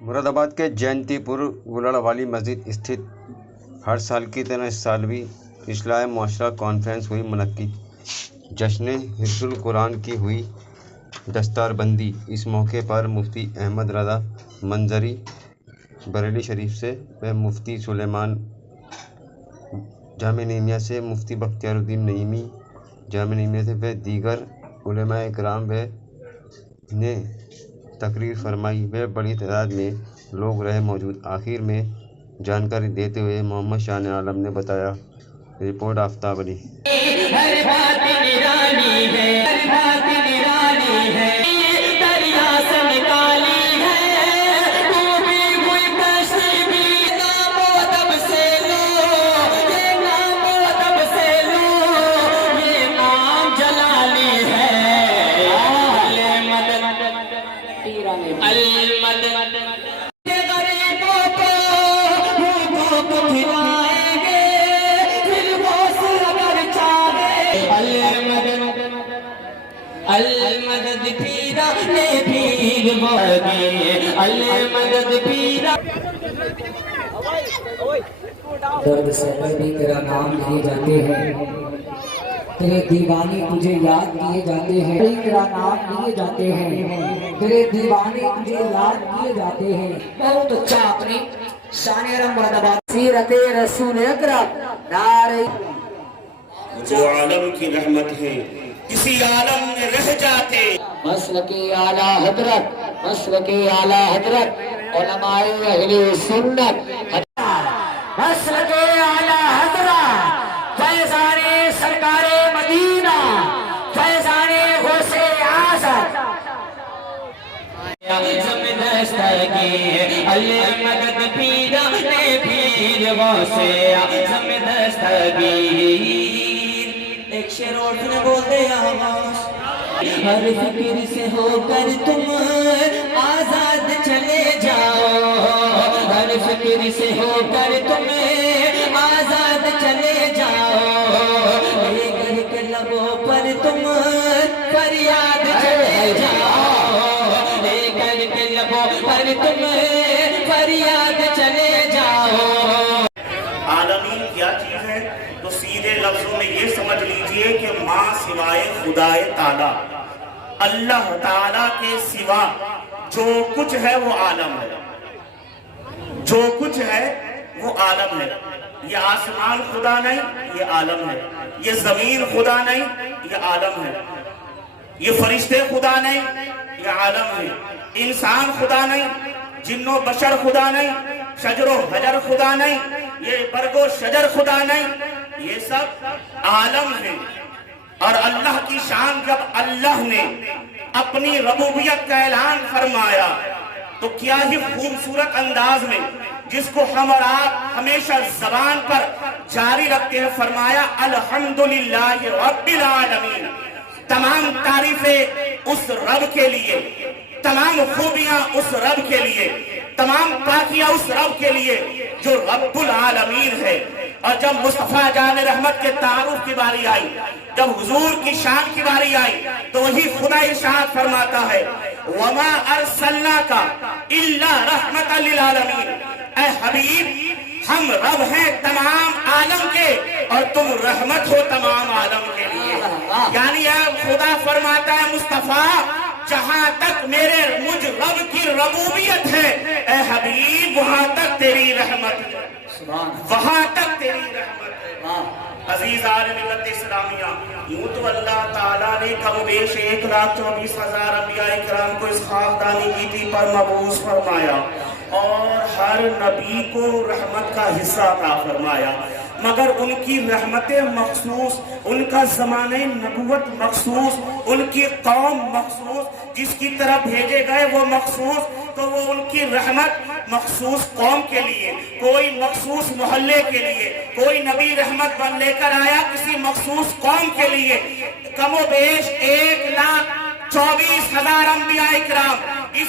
مرادآباد کے جینتی پور گلڑ والی مسجد استھت ہر سال کی طرح اس سال بھی اصلاح معاشرہ کانفرنس ہوئی منعقد۔ جشن حفظ القرآن کی ہوئی دستار بندی۔ اس موقع پر مفتی احمد رضا منظری بریلی شریف سے و مفتی سلیمان جامع نعیمیہ سے، مفتی بختیار الدین نعیمی جامع نعیمیہ سے و دیگر علماء کرام نے تقریر فرمائی و بڑی تعداد میں لوگ رہے موجود۔ آخر میں جانکاری دیتے ہوئے محمد شان عالم نے بتایا۔ رپورٹ آفتاب علی۔ المدد پیرا نے پیر مانگے، المدد پیرا۔ درد سے بھی تیرا نام لیے جاتے ہیں، تیرے دیوانے تجھے یاد کیے جاتے ہیں، تیرا نام لیے جاتے ہیں، تیرے دیوانے تجھے یاد کیے جاتے ہیں۔ بہت اچھا اپنی شان مرادآباد سیرت رسول اکرم نعرہ جو عالم کی رحمت ہے کسی عالم میں رہ جاتے۔ مسلک اعلیٰ حضرت، مسلک اعلیٰ حضرت علماء اہل سنت، مسلک اعلیٰ حضرت فیضان سرکار مدینہ، فیضان غوث اعظم۔ المدد پیرا نے پیر غوث اعظم دستگیر۔ ایک شعر اور نے بولتے آواز، ہر فکر سے ہو کر تم آزاد چلے جاؤ، ہر فکر سے ہو کر تم آزاد چلے جاؤ، لے کر کے لبوں پر تم فریاد چلے جاؤ، لے کر کے لبوں پر تم فریاد چلے جاؤ۔ عالمین کیا چیز ہے؟ تو سیدھے لفظوں میں یہ سمجھ لیجئے کہ ماں سوائے خدائے تعالیٰ، اللہ تعالیٰ کے سوا جو کچھ ہے وہ عالم ہے، جو کچھ ہے وہ عالم ہے۔ یہ آسمان خدا نہیں، یہ عالم ہے۔ یہ زمین خدا نہیں، یہ عالم ہے۔ یہ فرشتے خدا نہیں، یہ عالم ہے۔ انسان خدا نہیں، جن و بشر خدا نہیں، شجر و حجر خدا نہیں، یہ برگ و شجر خدا نہیں، یہ سب عالم ہے۔ اور اللہ کی شان جب اللہ نے اپنی ربوبیت کا اعلان فرمایا تو کیا ہی خوبصورت انداز میں، جس کو ہم اور آپ ہمیشہ زبان پر جاری رکھتے ہیں، فرمایا الحمدللہ رب العالمین۔ تمام تعریفیں اس رب کے لیے، تمام خوبیاں اس رب کے لیے، تمام پاکیاں اس رب کے لیے جو رب العالمین ہے۔ اور جب مصطفیٰ جان رحمت کے تعارف کی باری آئی، جب حضور کی شان کی باری آئی، تو وہی خدا ارشاد فرماتا ہے وَمَا أَرْسَلْنَاكَ إِلَّا رَحْمَةً لِلْعَالَمِينَ۔ اے حبیب، ہم رب ہیں تمام عالم کے اور تم رحمت ہو تمام عالم کے لیے۔ یعنی اے خدا فرماتا ہے مصطفیٰ، جہاں تک میرے مجھ رب کی ربوبیت ہے اے حبیب، وہاں تک تیری رحمت ہے، وہاں تک تیری رحمت ہے۔ عزیز عالم ملت اسلامیہ، یوں تو اللہ تعالیٰ نے کم و بیش 1,24,000 انبیاء کرام کو اس خاکدانی گیتی پر مبعوث فرمایا اور ہر نبی کو رحمت کا حصہ عطا فرمایا، مگر ان کی رحمتیں مخصوص، ان کا زمانہ نبوت مخصوص، ان کی قوم مخصوص، جس کی طرف بھیجے گئے وہ مخصوص، تو وہ ان کی رحمت مخصوص قوم کے لیے، کوئی مخصوص محلے کے لیے، کوئی نبی رحمت بن لے کر آیا کسی مخصوص قوم کے لیے۔ کم و بیش 1,24,000 انبیاء کرام اس